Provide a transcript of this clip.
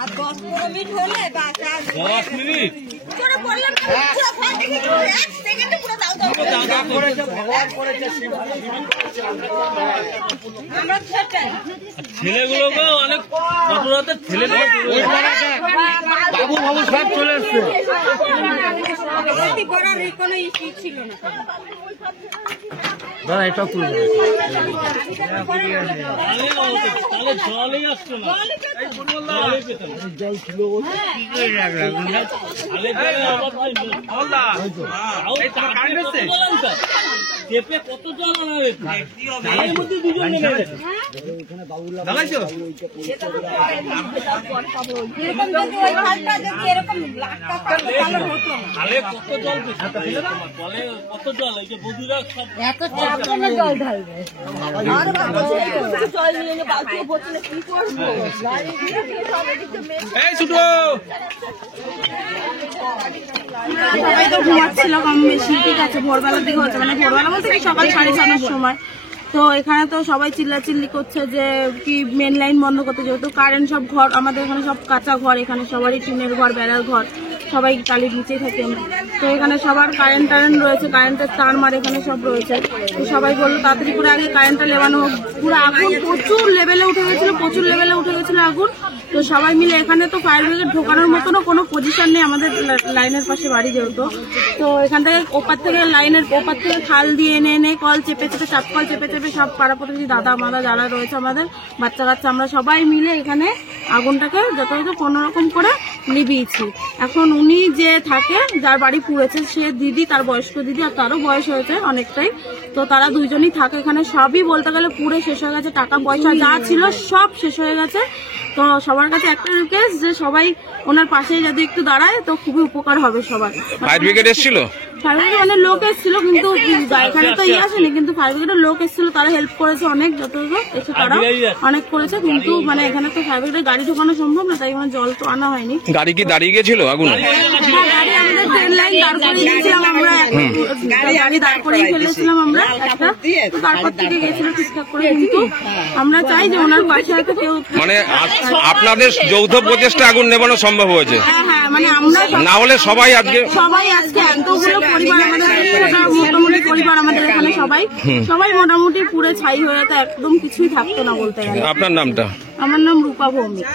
আর 10-15 minute হলে বা 10 minute করে বললাম পুরো ফাঁক দেখি 1 সেকেন্ডে পুরো দাও করেছে ভগবান করেছে আমরা ছেলেগুলোকে অনেক কত রাতে ছেলেগুলো বাবু বাবু সব চলে আসছে এই করার কোনো ইস্যু ছিল না দাদা এটা পুরো তাহলে জলই আসছে না জল ছিল কি করে রাখলাম চেপে কত জল আনাবে এর মধ্যে দুজন নেমে গেছে এখানে বাবুলা দাঁড়াইছো এরকম যদি ওই খালটা যদি এরকম লাখটা তাহলে হতো না তাহলে কত জল পেছে বলে কত জল এই যে বন্ধুরা সব এত চাপ করে জল ঢালবে আর জল নিয়ে বালতি বোতলে কি করব গাড়ি দিয়ে সব এদিকে এই ছোট সবাই তো ঘুমাচ্ছিল কম বেশি ঠিক আছে ভোরবেলার দিকে হচ্ছে মানে ভোরবেলা বলতে কি সকাল 6:30-এর সময় তো এখানে তো সবাই চিল্লাচিল্লি করছে যে কি মেন লাইন বন্ধ করতে যেহেতু কারেন্ট সব ঘর আমাদের এখানে সব কাঁচা ঘর এখানে সবারই টিনের ঘর বেড়ার ঘর সবাই টালির নিচেই থাকে তো এখানে সবার কারেন্ট রয়েছে কারেন্টের তার মার এখানে সব রয়েছে তো সবাই বললো তাড়াতাড়ি করে আগে কারেন্টটা লেবানো হোক পুরো আগুন প্রচুর লেভেলে উঠে গেছিল আগুন তো সবাই মিলে এখানে তো ফায়ার ব্রিগেড ঢোকানোর মতনও কোনো পজিশন নেই আমাদের লাইনের পাশে বাড়ি যেহেতু তো এখান থেকে ওপার থেকে লাইনের ওপার থেকে খাল দিয়ে এনে কল চেপে চাপ কল চেপে সব পাড়াপড়শি দাদা মাদা যারা রয়েছে আমাদের বাচ্চা কাচ্চা আমরা সবাই মিলে এখানে আগুনটাকে যথাযথ কোনো রকম করে নিভিয়েছি এখন উনি যে থাকে যার বাড়ি পুড়েছে সে দিদি তার বয়স্ক দিদি আর তারও বয়স হয়েছে অনেকটাই তো তারা দুইজনই থাকে এখানে সবই বলতে গেলে পুড়ে শেষ হয়ে গেছে টাকা পয়সা যা ছিল সব শেষ হয়ে গেছে তো সবার কাছে একটা রিকোয়েস্ট যে সবাই ওনার পাশে যদি একটু দাঁড়ায় তো খুবই উপকার হবে সবার ফায়ার ব্রিগেড এসেছিল ফায়ার ব্রিগেড মানে লোক এসেছিল কিন্তু এখানে তো আসেনি কিন্তু ফায়ার ব্রিগেডের লোক এসেছিল তারা হেল্প করেছে অনেক যতটুকু এসে তারা অনেক করেছে কিন্তু মানে এখানে তো ফায়ার ব্রিগেডের গাড়ি ঢোকানো সম্ভব না তাই মানে জল তো আনা হয়নি গাড়ি কি দাঁড়িয়ে গেছিল আগুন গাড়ি আমাদের ট্রেন লাইন দাঁড় করে দিয়েছিলাম আমরা গাড়ি দাঁড় করে ফেলেছিলাম আমরা একটা তো তারপর থেকে গেছিল ঠিকঠাক করে কিন্তু আমরা চাই যে ওনার পাশে হয়তো কেউ মানে আপনাদের যৌথ প্রচেষ্টা আগুন নেভানো সম্ভব হয়েছে হ্যাঁ মানে আমরা না হলে সবাই আজকে এতগুলো পরিবার আমাদের মোটামুটি পরিবার আমাদের এখানে সবাই মোটামুটি পুরো ছাই হয়ে তো একদম কিছুই থাকতো না বলতে গেলে আপনার নামটা আমার নাম রূপা ভৌমিক